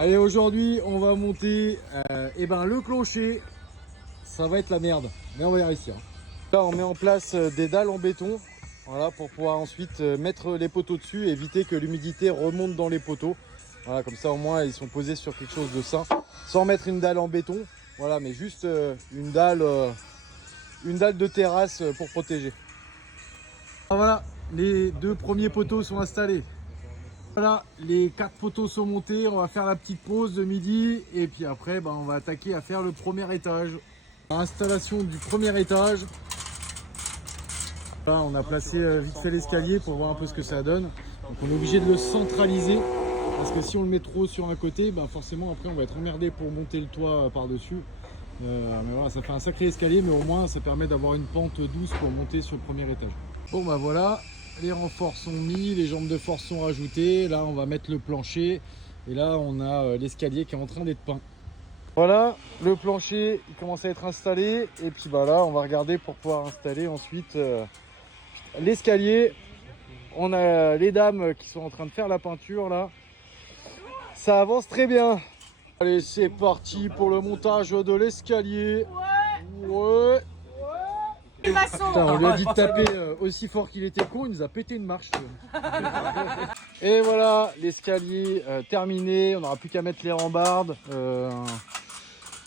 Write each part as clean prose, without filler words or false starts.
Allez, aujourd'hui on va monter le clocher. Ça va être la merde, mais on va y réussir. Là on met en place des dalles en béton, voilà, pour pouvoir ensuite mettre les poteaux dessus et éviter que l'humidité remonte dans les poteaux. Voilà, comme ça au moins ils sont posés sur quelque chose de sain, sans mettre une dalle en béton, voilà, mais juste une dalle de terrasse pour protéger. Voilà, les 2 premiers poteaux sont installés. Voilà, les 4 poteaux sont montés, on va faire la petite pause de midi et puis après on va attaquer à faire le premier étage. Installation du premier étage. Là, on a placé vite fait l'escalier pour voir un peu ce que ça donne. Donc on est obligé de le centraliser parce que si on le met trop sur un côté, forcément après on va être emmerdé pour monter le toit par-dessus. Mais voilà, ça fait un sacré escalier, mais au moins ça permet d'avoir une pente douce pour monter sur le premier étage. Bon voilà. Les renforts sont mis, les jambes de force sont rajoutées. Là, on va mettre le plancher. Et là, on a l'escalier qui est en train d'être peint. Voilà, le plancher il commence à être installé. Et puis là, on va regarder pour pouvoir installer ensuite l'escalier. On a les dames qui sont en train de faire la peinture là. Ça avance très bien. Allez, c'est parti pour le montage de l'escalier. Ouais. Putain, on lui a dit de taper aussi fort qu'il était con, il nous a pété une marche. Et voilà, l'escalier terminé, on n'aura plus qu'à mettre les rambardes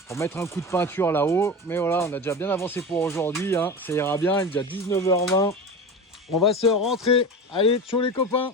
pour mettre un coup de peinture là-haut. Mais voilà, on a déjà bien avancé pour aujourd'hui, hein. Ça ira bien, il est déjà 19h20. On va se rentrer. Allez, ciao les copains.